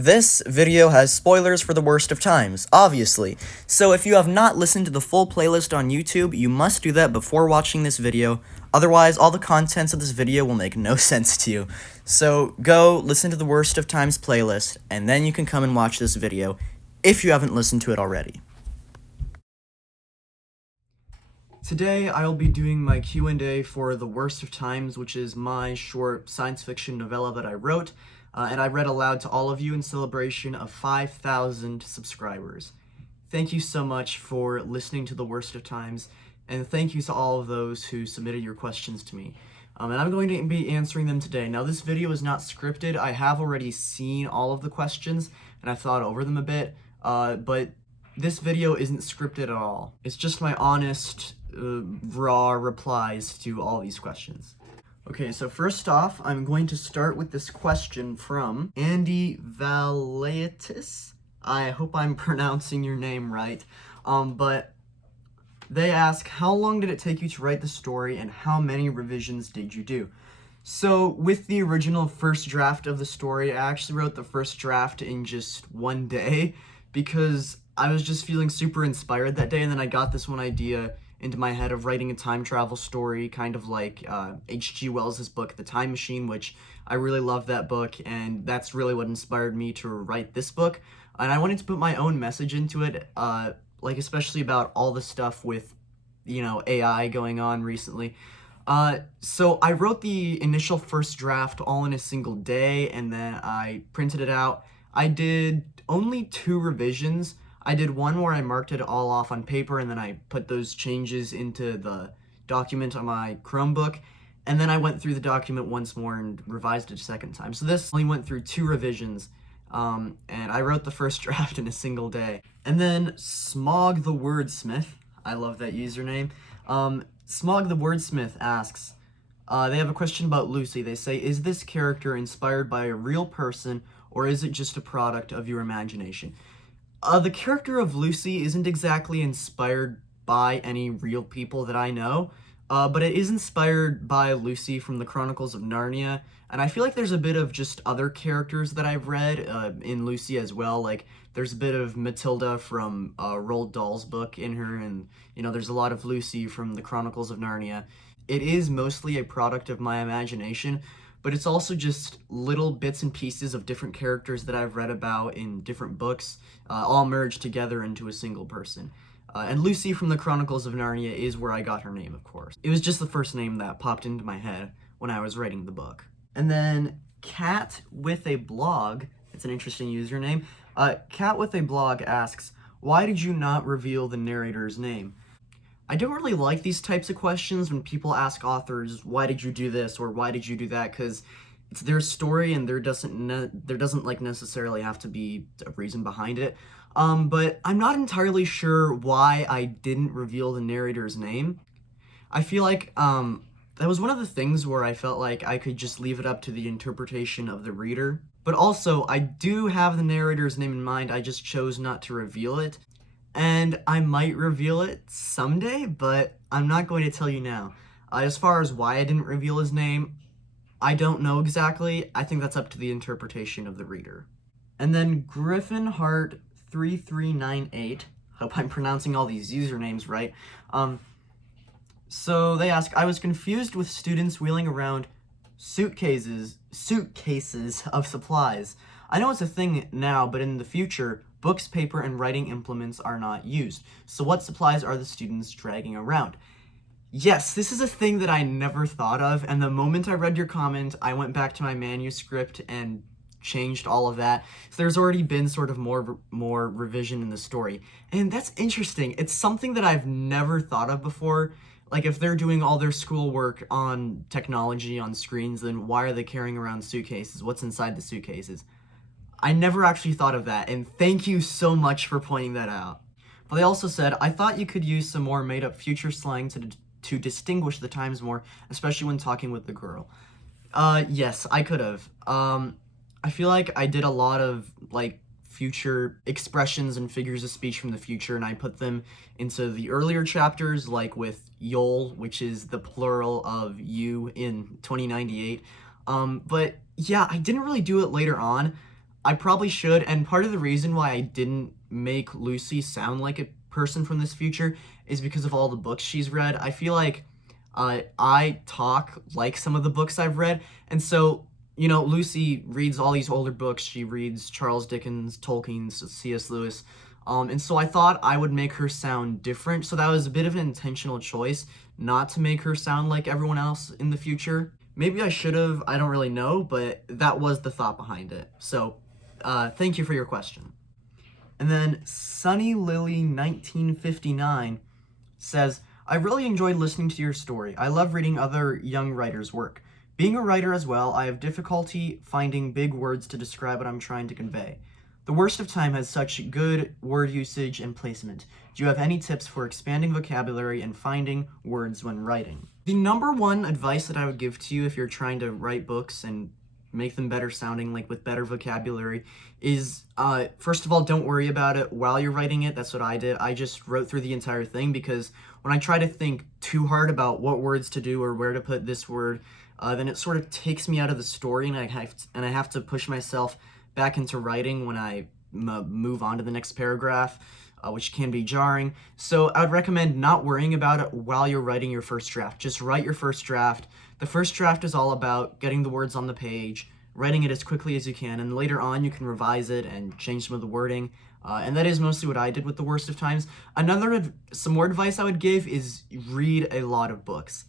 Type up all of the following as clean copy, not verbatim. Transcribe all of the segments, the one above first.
This video has spoilers for the worst of times, obviously, so if you have not listened to the full playlist on YouTube, you must do that before watching this video, otherwise all the contents of this video will make no sense to you. So go listen to the worst of times playlist, and then you can come and watch this video, if you haven't listened to it already. Today, I'll be doing my Q&A for The Worst of Times, which is my short science fiction novella that I wrote, and I read aloud to all of you in celebration of 5,000 subscribers. Thank you so much for listening to The Worst of Times, and thank you to all of those who submitted your questions to me. And I'm going to be answering them today. Now, this video is not scripted. I have already seen all of the questions, and I've thought over them a bit, but this video isn't scripted at all. It's just my honest, raw replies to all these questions. Okay, so first off, I'm going to start with this question from Andy Valaitis. I hope I'm pronouncing your name right. But they ask, how long did it take you to write the story and how many revisions did you do? So with the original first draft of the story, I actually wrote the first draft in just one day because I was just feeling super inspired that day, and then I got this one idea into my head of writing a time travel story, kind of like H.G. Wells' book, The Time Machine, which I really love that book, and that's really what inspired me to write this book. And I wanted to put my own message into it, like especially about all the stuff with, AI going on recently. So I wrote the initial first draft all in a single day, and then I printed it out. I did only 2 revisions. I did one where I marked it all off on paper, and then I put those changes into the document on my Chromebook, and then I went through the document once more and revised it a second time. So this only went through 2 revisions, and I wrote the first draft in a single day. And then Smog the Wordsmith, I love that username, Smog the Wordsmith asks, they have a question about Lucy. They say, is this character inspired by a real person, or is it just a product of your imagination? The character of Lucy isn't exactly inspired by any real people that I know, but it is inspired by Lucy from the Chronicles of Narnia, and I feel like there's a bit of just other characters that I've read in Lucy as well. Like, there's a bit of Matilda from Roald Dahl's book in her, and, there's a lot of Lucy from the Chronicles of Narnia. It is mostly a product of my imagination, but it's also just little bits and pieces of different characters that I've read about in different books, all merged together into a single person. And Lucy from the Chronicles of Narnia is where I got her name, of course. It was just the first name that popped into my head when I was writing the book. And then Cat with a Blog, it's an interesting username. Cat with a Blog asks, why did you not reveal the narrator's name? I don't really like these types of questions when people ask authors, why did you do this, or why did you do that, because it's their story and there doesn't necessarily have to be a reason behind it. But I'm not entirely sure why I didn't reveal the narrator's name. I feel like that was one of the things where I felt like I could just leave it up to the interpretation of the reader. But also, I do have the narrator's name in mind, I just chose not to reveal it. And I might reveal it someday, but I'm not going to tell you now. As far as why I didn't reveal his name, I don't know exactly. I think that's up to the interpretation of the reader. And then GriffinHeart3398, hope I'm pronouncing all these usernames right. So they ask, I was confused with students wheeling around suitcases of supplies. I know it's a thing now, but in the future, books, paper, and writing implements are not used. So what supplies are the students dragging around? Yes, this is a thing that I never thought of, and the moment I read your comment, I went back to my manuscript and changed all of that. So there's already been sort of more revision in the story. And that's interesting. It's something that I've never thought of before. Like, if they're doing all their schoolwork on technology, on screens, then why are they carrying around suitcases? What's inside the suitcases? I never actually thought of that, and thank you so much for pointing that out. But they also said, I thought you could use some more made-up future slang to distinguish the times more, especially when talking with the girl. Yes, I could have. I feel like I did a lot of, future expressions and figures of speech from the future, and I put them into the earlier chapters, like with Yol, which is the plural of you in 2098. But yeah, I didn't really do it later on. I probably should, and part of the reason why I didn't make Lucy sound like a person from this future is because of all the books she's read. I feel like I talk like some of the books I've read, and so, Lucy reads all these older books. She reads Charles Dickens, Tolkien, C.S. Lewis, and so I thought I would make her sound different, so that was a bit of an intentional choice, not to make her sound like everyone else in the future. Maybe I should have, I don't really know, but that was the thought behind it. So, thank you for your question. And then Sunny Lily 1959 says, I really enjoyed listening to your story. I love reading other young writers' work. Being a writer as well, I have difficulty finding big words to describe what I'm trying to convey. The Worst of Time has such good word usage and placement. Do you have any tips for expanding vocabulary and finding words when writing? The number one advice that I would give to you if you're trying to write books and make them better sounding, like with better vocabulary, is first of all, don't worry about it while you're writing it. That's what I did. I just wrote through the entire thing, because when I try to think too hard about what words to do or where to put this word, then it sort of takes me out of the story, and I have to push myself back into writing when I move on to the next paragraph, which can be jarring. So I would recommend not worrying about it while you're writing your first draft. Just write your first draft. The first draft is all about getting the words on the page, writing it as quickly as you can, and later on you can revise it and change some of the wording. And that is mostly what I did with The Worst of Times. Some more advice I would give is read a lot of books.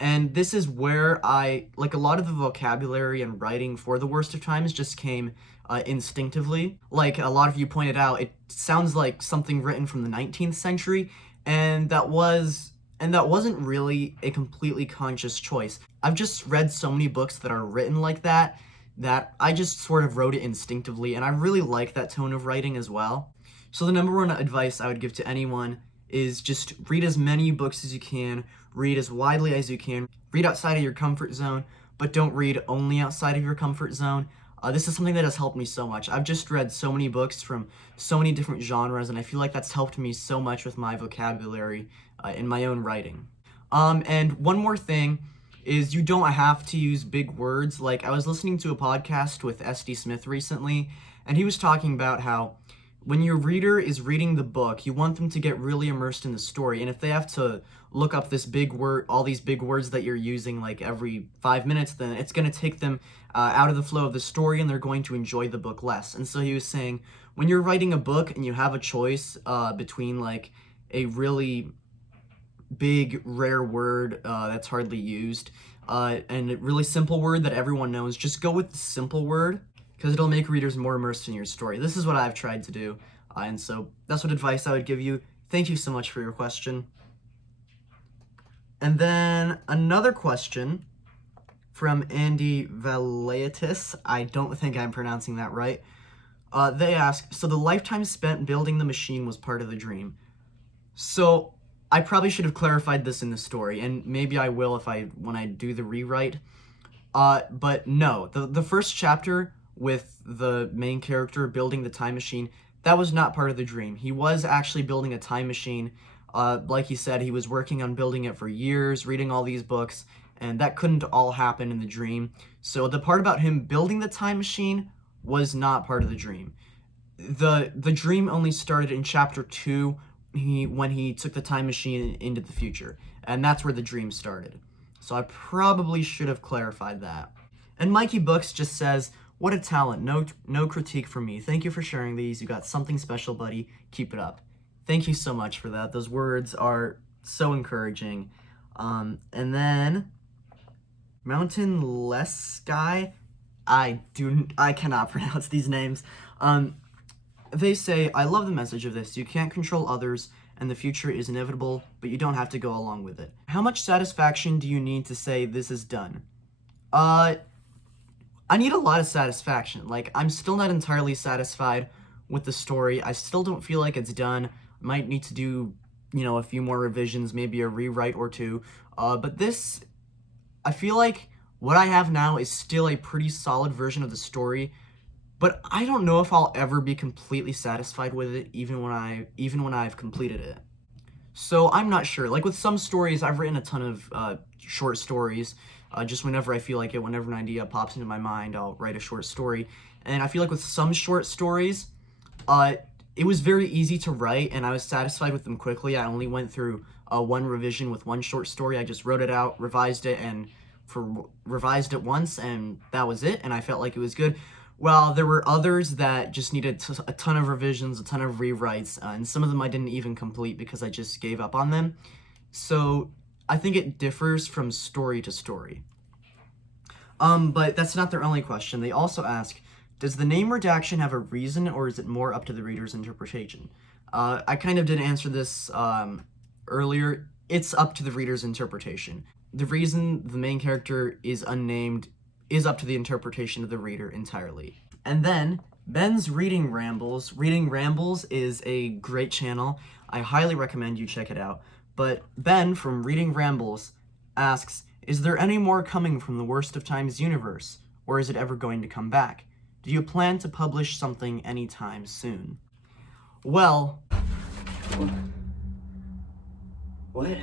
And this is where a lot of the vocabulary and writing for The Worst of Times just came instinctively. Like a lot of you pointed out, it sounds like something written from the 19th century, and that wasn't really a completely conscious choice. I've just read so many books that are written like that I just sort of wrote it instinctively, and I really like that tone of writing as well. So the number one advice I would give to anyone is just read as many books as you can, read as widely as you can, read outside of your comfort zone, but don't read only outside of your comfort zone. This is something that has helped me so much. I've just read so many books from so many different genres, and I feel like that's helped me so much with my vocabulary in my own writing. And one more thing is, you don't have to use big words. Like, I was listening to a podcast with S.D. Smith recently, and he was talking about how when your reader is reading the book, you want them to get really immersed in the story, and if they have to look up all these big words that you're using like every 5 minutes, then it's going to take them out of the flow of the story, and they're going to enjoy the book less. And so he was saying, when you're writing a book and you have a choice between like a really big, rare word that's hardly used and a really simple word that everyone knows, just go with the simple word, because it'll make readers more immersed in your story. This is what I've tried to do, and so that's what advice I would give you. Thank you so much for your question. And then another question from Andy Valaitis. I don't think I'm pronouncing that right. They ask, so the lifetime spent building the machine was part of the dream. So I probably should have clarified this in the story, and maybe I will when I do the rewrite. But no, the first chapter with the main character building the time machine, that was not part of the dream. He was actually building a time machine. Like he said, he was working on building it for years, reading all these books, and that couldn't all happen in the dream. So the part about him building the time machine was not part of the dream. The dream only started in chapter 2, when he took the time machine into the future, and that's where the dream started. So I probably should have clarified that. And Mikey Books just says, what a talent, no critique from me. Thank you for sharing these. You got something special, buddy. Keep it up. Thank you so much for that. Those words are so encouraging. And then Mountain Less Sky, I cannot pronounce these names. They say, I love the message of this. You can't control others, and the future is inevitable, but you don't have to go along with it. How much satisfaction do you need to say this is done? I need a lot of satisfaction. Like, I'm still not entirely satisfied with the story. I still don't feel like it's done. I might need to do, a few more revisions, maybe a rewrite or two. But this, I feel like what I have now is still a pretty solid version of the story, but I don't know if I'll ever be completely satisfied with it, even when I've completed it. So I'm not sure. Like with some stories, I've written a ton of short stories, Just whenever I feel like it, whenever an idea pops into my mind, I'll write a short story. And I feel like with some short stories, it was very easy to write, and I was satisfied with them quickly. I only went through one revision with one short story. I just wrote it out, revised it, and revised it once, and that was it, and I felt like it was good. Well, there were others that just needed a ton of revisions, a ton of rewrites, and some of them I didn't even complete because I just gave up on them. So I think it differs from story to story. But that's not their only question. They also ask, does the name redaction have a reason, or is it more up to the reader's interpretation? I kind of did answer this earlier. It's up to the reader's interpretation. The reason the main character is unnamed is up to the interpretation of the reader entirely. And then, Ben's Reading Rambles. Reading Rambles is a great channel. I highly recommend you check it out. But Ben from Reading Rambles asks, is there any more coming from the Worst of Times universe, or is it ever going to come back? Do you plan to publish something anytime soon? Well... What?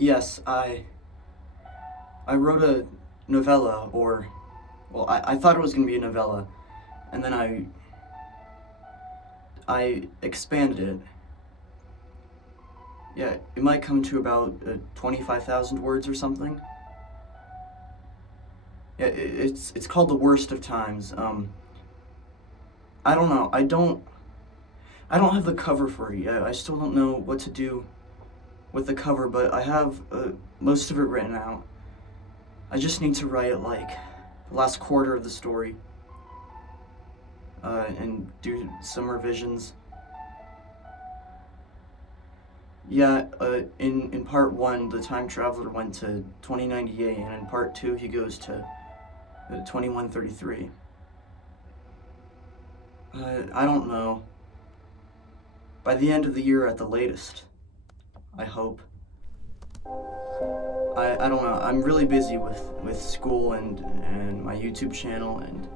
Yes, I wrote a novella, or, well, I thought it was going to be a novella, and then I expanded it. Yeah, it might come to about 25,000 words or something. Yeah, it's called The Worst of Times. I don't know, I don't have the cover for it yet. I still don't know what to do with the cover, but I have most of it written out. I just need to write like the last quarter of the story and do some revisions. Yeah, in part 1, the time traveler went to 2098, and in part 2, he goes to 2133. I don't know. By the end of the year at the latest. I hope. I don't know, I'm really busy with school and my YouTube channel, and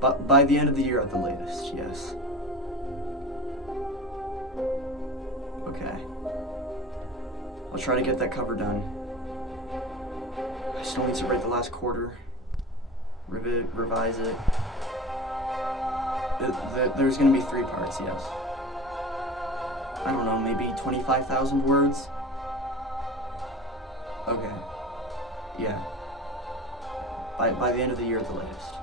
but by the end of the year at the latest, yes. Okay. I'll try to get that cover done. I still need to write the last quarter, revise it. There's gonna be 3 parts, yes. I don't know, maybe 25,000 words? Okay. Yeah. By the end of the year at the latest.